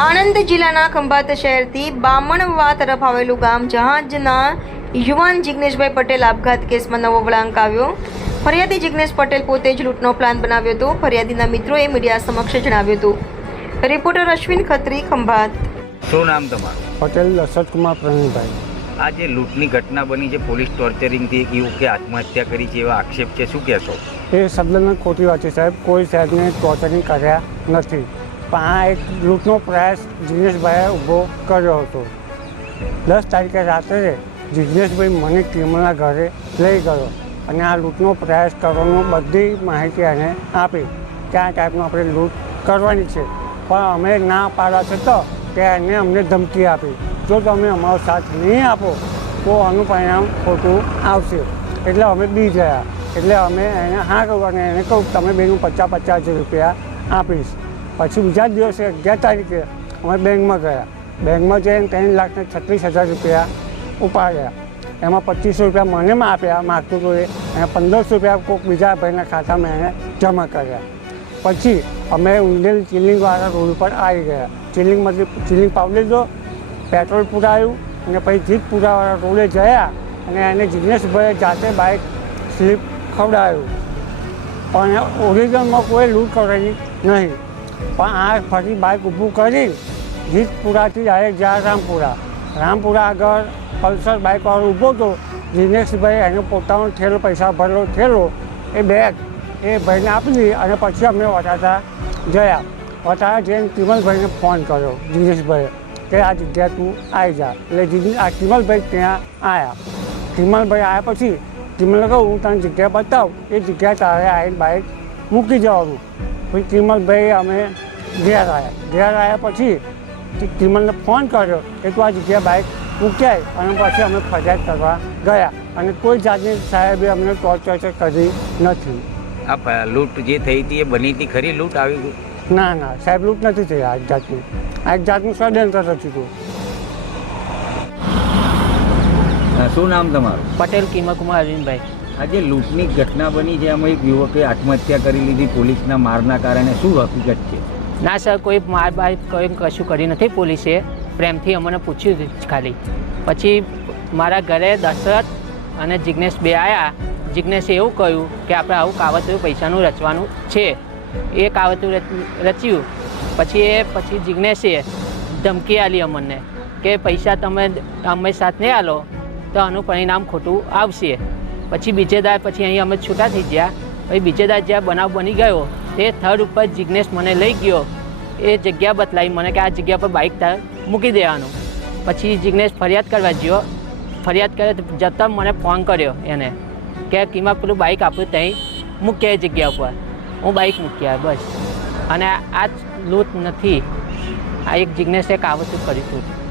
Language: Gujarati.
આણંદ જિલ્લાના ખંભાત શહેરથી બામણવા તરફ આવેલું ગામ જહાજના યુવાન જિગ્નેશભાઈ પટેલ આપઘાત કેસમાં નવો વળાંક આવ્યો. ફરિયાદી જિગ્નેશ પટેલ પોતે જ લૂંટનો પ્લાન બનાવ્યો હતો. ફરિયાદીના મિત્રોએ મીડિયા સમક્ષ જણાવ્યું હતું. રિપોર્ટર અશ્વિન ખત્રી ખંભાત. શું નામ તમારું? પટેલ દશરથકુમાર પ્રવીણભાઈ. આ જે લૂંટની ઘટના બની છે પોલીસ ટોર્ચરિંગથી એક યુવકે આત્મહત્યા કરી છે એવા આક્ષેપ છે શું કહેશો? એ શબ્દને ખોટી વાત છે સાહેબ. કોઈ સાહેબને ટોર્ચરિંગ કર્યા નથી. આ એક લૂંટનો પ્રયાસ જિગ્નેશભાઈએ ઊભો કર્યો હતો. દસ તારીખે રાત્રે જિગ્નેશભાઈ મને ટીમના ઘરે લઈ ગયો અને આ લૂંટનો પ્રયાસ કરવાનો બધી માહિતી એને આપી. કે આ ટાઈપનો આપણે લૂંટ કરવાની છે. પણ અમે ના પાડવા છતાં કે એને અમને ધમકી આપી. જો તમે અમારો સાથ નહીં આપો, તો આનું પરિણામ ખોટું આવશે. એટલે અમે બી ગયા એટલે અમે એને હા કહ્યું અને એને કહું, તમે બેનું પચાસ પચાસ રૂપિયા આપીશ. પછી બીજા દિવસે અગિયાર તારીખે અમે બેંકમાં ગયા. બેંકમાં જઈને ત્રણ લાખને છત્રીસ હજાર રૂપિયા ઉપાડ્યા. એમાં પચીસો રૂપિયા મને આપ્યા માગતું હતું એ. અને પંદરસો રૂપિયા કોઈક બીજા ભાઈના ખાતામાં એને જમા કર્યા. પછી અમે ઉંડેલ ચિલિંગવાળા રોડ પર આવી ગયા. ચિલિંગમાંથી ચિલિંગ પાવડી લીધો, પેટ્રોલ પુરાયું અને પછી જીત પુરાવાળા રોડે ગયા અને એને જિજ્ઞેશભાઈએ જાતે બાઇક સ્લીપ ખવડાવ્યું. પણ ઓરિજિનલમાં કોઈ લૂંટ કરેલી નહીં. પણ આ ફરી બાઇક ઊભું કરી જીતપુરાથી ડાયરેક્ટ જ્યાં રામપુરા. રામપુરા આગળ પલ્સર બાઇકવાળો ઊભો હતો. દિનેશભાઈ એને પોતાનો ઠેલો, પૈસા ભરેલો ઠેલો, એ બેગ એ ભાઈને આપી અને પછી અમે વટાતા ગયા. વટાતા જઈને કિમલભાઈને ફોન કર્યો. દિનેશભાઈએ કે આ જગ્યાએ તું આવી જા. એટલે જિગ્નેશ આ કિમલભાઈ ત્યાં આવ્યા કિમલભાઈ આવ્યા પછી, કિમલે કહું હું તને જગ્યા બતાવું. એ જગ્યાએ તારે આવીને બાઇક મૂકી જવાનું. પછી કિમલભાઈ અમે ઘેર આવ્યા ઘેર આવ્યા પછી કિમલને ફોન કર્યો. કે તું આ જગ્યાએ બાઇક મૂક્યાય અને પછી અમે ફરિયાદ કરવા ગયા. અને કોઈ જાતની સાહેબે અમને ટોર્ચર કરી નથી. આ લૂંટ જે થઈ હતી એ બની હતી ખરી? લૂંટ આવી ગઈ? ના ના. સાહેબ લૂંટ નથી થઈ આ જાતની. જાતનું આ જાતનું ષડયંત્ર રચ્યું હતું. શું નામ તમારું? પટેલ કિમકુમાર અરવિંદભાઈ. આ જે લૂંટની ઘટના બની છે. એમાં એક યુવકે આત્મહત્યા કરી લીધી. પોલીસના મારના કારણે શું હકીકત છે? ના સર, કોઈ માર બાર કોઈ કશું કરી નથી પોલીસે. પ્રેમથી અમને પૂછ્યું ખાલી. પછી મારા ઘરે દશરથ અને જિજ્ઞેશ બે આવ્યા જિજ્ઞેશે એવું કહ્યું કે આપણે આવું કાવતરું પૈસાનું રચવાનું છે. એ કાવતરું રચ- રચ્યું. પછી એ, પછી જિજ્ઞેશે ધમકી આલી અમને કે પૈસા તમે, અમે સાથ નહીં આલો તો આનું પરિણામ ખોટું આવશે. પછી બીજે દાર પછી અહીં અમે છૂટા થઈ ગયા. પછી બીજે દાર જ્યાં બનાવ બની ગયો, તે થર્ડ ઉપર જિજ્ઞેશ મને લઈ ગયો. એ જગ્યા બતલાવી મને કે આ જગ્યા પર બાઇક મૂકી દેવાનું. પછી જિજ્ઞેશ ફરિયાદ કરવા ગયો ફરિયાદ કરે જતા મને ફોન કર્યો એને કે કિંમત પેલું બાઇક આપ્યું ત્યાં મૂક્યા એ જગ્યા ઉપર. હું બાઇક મૂક્યા બસ. અને આ જ લૂંટ નથી. આ એક જિજ્ઞેશે કાવતું કર્યું હતું.